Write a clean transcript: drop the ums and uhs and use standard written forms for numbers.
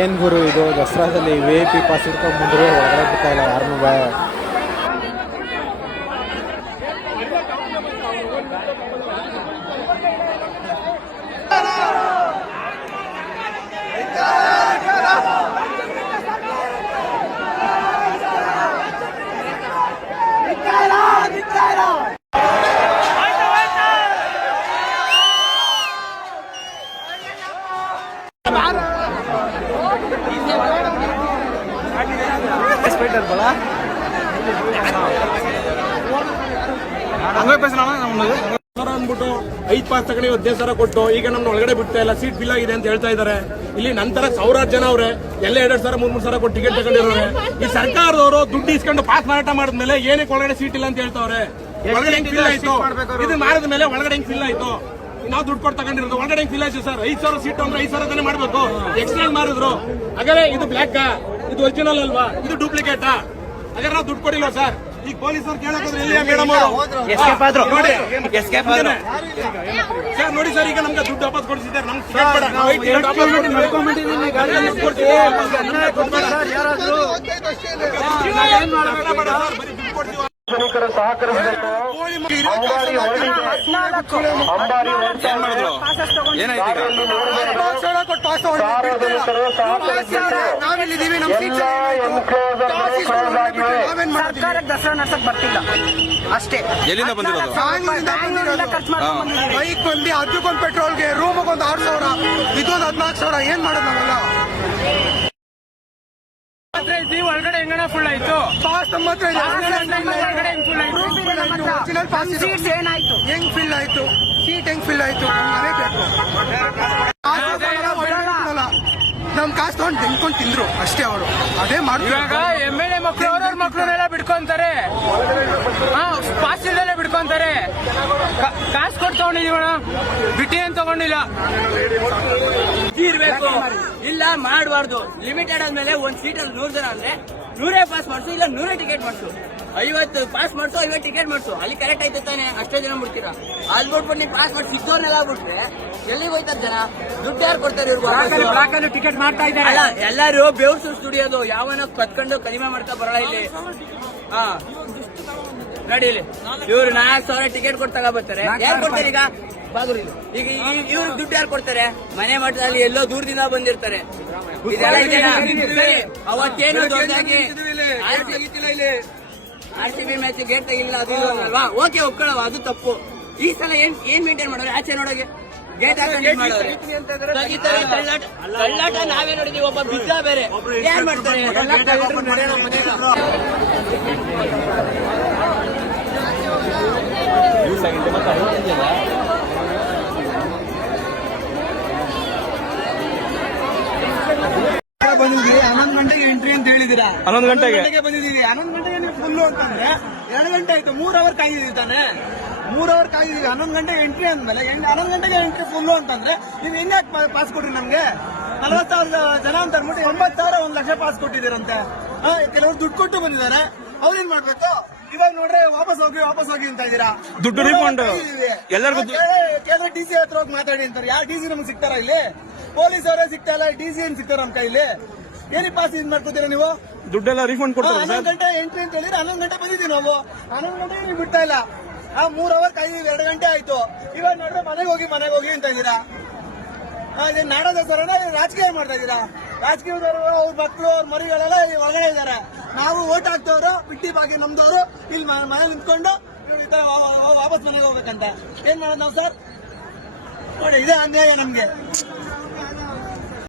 ಏನು ಗುರು ಇದು ದಸರಾದಲ್ಲಿ VIP ಪಾಸ್ ಇಟ್ಕೊಂಡು ಬಂದರೆ ಒಳಗಡೆ ಬಿಡ್ತಾ ಇಲ್ಲ ಯಾರನ್ನೂ. ಅಂದ್ಬಿಟ್ಟು 5 ಪಾಸ್ ತಗೊಂಡು 15,000 ಕೊಟ್ಟು ಈಗ ನಮ್ನ ಒಳಗಡೆ ಬಿಡ್ತಾ ಇಲ್ಲ, ಸೀಟ್ ಫಿಲ್ ಆಗಿದೆ ಅಂತ ಹೇಳ್ತಾ ಇದ್ದಾರೆ. ಇಲ್ಲಿ ನಂತರ ಸಾವಿರಾರು ಜನ ಅವ್ರೆ, ಎಲ್ಲ 2,000 3,000 ಕೊಟ್ಟು ಟಿಕೆಟ್ ತಗೊಂಡಿರೋರೆ. ಈ ಸರ್ಕಾರದವರು ದುಡ್ಡು ಇಸ್ಕೊಂಡು ಪಾಸ್ ಮಾರಾಟ ಮಾಡಿದ್ಮೇಲೆ ಏನಕ್ಕೆ ಒಳಗಡೆ ಸೀಟ್ ಇಲ್ಲ ಅಂತ ಹೇಳ್ತಾವ್ರೆ. ಒಳಗಡೆ ಹೆಂಗ್ ಫಿಲ್ ಆಯ್ತು? ಇದು ಮಾಡಿದ ಮೇಲೆ ಒಳಗಡೆ ಹೆಂಗ್ ಫಿಲ್ ಆಯ್ತು? ನಾವು ದುಡ್ಡು ಕೊಟ್ಟು ತಗೊಂಡಿರೋದು ಒಳಗಡೆ ಹೆಂಗ್ ಫಿಲ್ ಆಯ್ತು ಸರ್? 5,000 ಸೀಟ್ ಅಂದ್ರೆ 5,000 ತಾನೇ ಮಾಡ್ಬೇಕು. ಎಕ್ಸ್ಟ್ರಾ ಮಾಡಿದ್ರು ಹಾಗಾದ್ರೆ ಇದು ಬ್ಲಾಕ್, ಇದು ಒರಿಜಿನಲ್ ಅಲ್ವಾ? ಇದು ಡೂಪ್ಲಿಕೇಟಾ? ಹಾಗಾದ್ರೆ ನಾವು ದುಡ್ಡು ಕೊಡಿಲ್ವಾ ಸರ್? ಈಗ ಪೊಲೀಸರು ಕೇಳೋದ್ರೆ ಇಲ್ಲಿ ಮೇಡಮ್ ಸರ್ ನೋಡಿ ಸರ್, ಈಗ ನಮ್ಗೆ ದುಡ್ಡು ವಾಪಸ್ ಕೊಡಿಸಿದ್ದಾರೆ. ಸಹಕರಿಸಬೇಕು. ಸರ್ಕಾರಕ್ಕೆ ದಸರಾ ನಡ್ಸಕ್ ಬರ್ತಿಲ್ಲ ಅಷ್ಟೇ. ಎಲ್ಲಿಂದ ಬಂದಿರೋದು? ಬೈಕ್ ಬಂದು ಅದಕ್ಕೊಂದು ಪೆಟ್ರೋಲ್ಗೆ ರೂಮ್ಗೆ ಒಂದು 6,000, ಇದೊಂದು 14,000. ಏನ್ ಮಾಡೋದು ನಾವೆಲ್ಲ? ಒಳಗಡೆ ಹೆಂಗಣ ಫುಲ್ ಆಯ್ತು? ಪಾಸ್ ನಮ್ಮ ಹತ್ರ ಏನಾಯ್ತು? ಹೆಂಗ್ ಫಿಲ್ ಆಯ್ತು? ಸೀಟ್ ಹೆಂಗ್ ಫಿಲ್ ಆಯ್ತು? ಅದೇ ಬೇಕು. ನಮ್ ಕಾಸು ತಗೊಂಡು ತಿನ್ಕೊಂಡು ತಿಂದ್ರು ಅಷ್ಟೇ ಅವರು. ಅದೇ ಮಾಡ್ತಾರೆ. ಇವಾಗ MLA ಮಕ್ಕಳು ಅವ್ರವ್ರ ಮಕ್ಕಳನ್ನೆಲ್ಲ ಬಿಡ್ಕೊಂತಾರೆ, ಪಾಸ್ ಇಲ್ದಲ್ಲೇ ಬಿಡ್ಕೊಂತಾರೆ. ಕಾಸು ಕೊಟ್ಟು ತಗೊಂಡಿದೀವಣ, ಬಿಟ್ಟಿ ಏನ್ ತಗೊಂಡಿಲ್ಲ. ಇರ್ಬೇಕು ಇಲ್ಲ ಮಾಡಬಾರ್ದು. ಲಿಮಿಟೆಡ್ ಆದ್ಮೇಲೆ ಒಂದ್ ಸೀಟಲ್ಲಿ 100 ಜನ ಅಂದ್ರೆ 100 ಪಾಸ್ ಮಾಡ್ಸು, ಇಲ್ಲ 100 ಟಿಕೆಟ್ ಮಾಡ್ಸು. 50 ಪಾಸ್ ಮಾಡ್ಸು, 50 ಟಿಕೆಟ್ ಮಾಡ್ಸು. ಅಲ್ಲಿ ಕರೆಕ್ಟ್ ಆಯ್ತು ತಾನೆ? ಅಷ್ಟೇ ಜನ ಬಿಡ್ತೀರಾ. ಅಲ್ಲಿ ಬಿಟ್ಬಿಟ್ಟು ನೀವು ಪಾಸ್ ಮಾಡಿ ಸಿಕ್ಕೋರ್ನೆಲ್ಲ ಬಿಟ್ರೆ ಎಲ್ಲಿಗೆ ಹೋಯ್ತಾರ ಜನ? ದುಡ್ಡು ಯಾರು ಕೊಡ್ತಾರೆ ಇವ್ರು? ಟಿಕೆಟ್ ಮಾಡ್ತಾ ಇದ್ದಾರೆ. ಅಲ್ಲ, ಎಲ್ಲಾರು ಬೇವ್ಸು ಸ್ಟುಡಿಯೋದು ಯಾವನ ಕತ್ಕೊಂಡು ಕಡಿಮೆ ಮಾಡ್ತಾ ಬರಲ್ಲ ಇಲ್ಲಿ. ನೋಡಿ ಇಲ್ಲಿ ಇವ್ರು 4,000 ಟಿಕೆಟ್ ಕೊಟ್ಟು ತಗೋಬರ್ತಾರೆ. ಯಾರು ಕೊಡ್ತಾರೆ ಈಗ? ಬಾಗುರಿ. ಈಗ ಇವ್ರಿಗೆ ದುಡ್ಡು ಯಾರು ಕೊಡ್ತಾರೆ? ಮನೆ ಮಠದಲ್ಲಿ ಎಲ್ಲೋ ದೂರದಿಂದ ಬಂದಿರ್ತಾರೆ. ಅವತ್ತೇನು ದೊಡ್ಡದಾಗಿ RCB ಮ್ಯಾಚ್ ಗೇಟ್ ಇಲ್ಲ, ಅದು ಅಲ್ವಾ? ಓಕೆ, ಒಪ್ಕೊಳ್ಳವ, ಅದು ತಪ್ಪು. ಈ ಸಲ ಏನ್ ಮೇಂಟೈನ್ ಮಾಡೋರು? ಆಚೆ ನೋಡೋಗೆ ಗೇಟ್ ಕಳ್ಳಾಟ ನಾವೇ ನೋಡಿದೀವಿ. ಒಬ್ಬ ಬಿದ್ದ ಬೇರೆ ಯಾರು ಮಾಡ್ತಾರೆ? ಬಂದಿದ್ದೀವಿ 11 ಗಂಟೆಗೆ ಎಂಟ್ರಿ ಅಂತ ಹೇಳಿದಿರಾ? 11 ಗಂಟೆಗೆ ಬಂದಿದ್ದೀವಿ. 11 ಗಂಟೆಗೆ ನೀವು ಫುಲ್ಲು ಅಂತಂದ್ರೆ 2 ಗಂಟೆ ಆಯ್ತು. 3 ಅವರ್ ಕಾಯ್ದಿದ್ದೀವಿ ತಾನೆ? 3 ಅವರ್ ಕಾಯ್ದಿದ್ದೀವಿ. 11 ಗಂಟೆಗೆ ಎಂಟ್ರಿ ಅಂದ್ಮೇಲೆ 11 ಗಂಟೆಗೆ ಎಂಟ್ರಿ ಫುಲ್ಲು ಅಂತಂದ್ರೆ ನೀವು ಹೆಂಗೆ ಪಾಸ್ ಕೊಟ್ರಿ ನಮ್ಗೆ? 40,000 ಜನ ಅಂತ ಅಂದ್ಬಿಟ್ಟು 80,000 1 ಲಕ್ಷ ಪಾಸ್ ಕೊಟ್ಟಿದ್ದೀರಂತೆ. ಕೆಲವರು ದುಡ್ಡು ಕೊಟ್ಟು ಬಂದಿದ್ದಾರೆ. ಅವ್ರೇನ್ ಮಾಡ್ಬೇಕು? ಇವಾಗ ನೋಡ್ರೆ ವಾಪಸ್ ಹೋಗಿ ಅಂತ ಇದ್ದೀರಾ. ದುಡ್ಡು ರಿಫಂಡ್ ಎಲ್ಲರಿಗೂ ಕೇಂದ್ರ DC ಹತ್ರ ಹೋಗಿ ಮಾತಾಡಿ ಅಂತಾರೆ. ಯಾವ DC ನಮ್ಗೆ ಸಿಗ್ತಾರ ಇಲ್ಲಿ? ಪೊಲೀಸ್ ಅವರೇ ಸಿಗ್ತಾ ಇಲ್ಲ, DC ಏನ್ ಸಿಗ್ತಾರ ನಮ್ ಕೈಲಿ? ಏನಿ ಪಾಸ್ ಇದ್ ಮಾಡ್ಕೋತೀರಾ ನೀವು? ದುಡ್ಡೆಲ್ಲ ರಿಫಂಡ್ ಕೊಡ್ತಾರೆ. 11 ಗಂಟೆ ಎಂಟ್ರಿ ಅಂತ ಹೇಳಿದ್ರೆ 11 ಗಂಟೆ ಬಂದಿದ್ದೀವಿ ನಾವು. 11 ಗಂಟೆಗೆ ನೀವು ಬಿಡ್ತಾ ಇಲ್ಲ. 3 ಅವರ್ ಕಾಯ್ದಿದ್ದೀವಿ. 2 ಗಂಟೆ ಆಯ್ತು. ಇವಾಗ ನೋಡ್ರೆ ಮನೆಗೆ ಹೋಗಿ ಅಂತ ಇದ್ದೀರಾ. ನಾಡ ದಸರಾನ ರಾಜಕೀಯ ಮಾಡ್ತಾ ಇದ್ದೀರಾ. ರಾಜಕೀಯದವರು ಅವ್ರ ಮಕ್ಕಳು ಅವ್ರ ಮರಿಗಳೆಲ್ಲ ಒಳಗಡೆ ಇದ್ದಾರೆ. ನಾವು ಓಟ್ ಹಾಕ್ತವ್ರು, ಬಿಟ್ಟಿ ಬಾಗಿ ನಮ್ದವರು ಇಲ್ಲಿ ಮನೆ ನಿಂತ್ಕೊಂಡು ಈ ತರ ವಾಪಸ್ ಮನೆಗೆ ಹೋಗ್ಬೇಕಂತ. ಏನ್ ಮಾಡೋದು ನಾವು ಸರ್? ನೋಡಿ, ಇದೇ ಅನ್ಯಾಯ ನಮ್ಗೆ.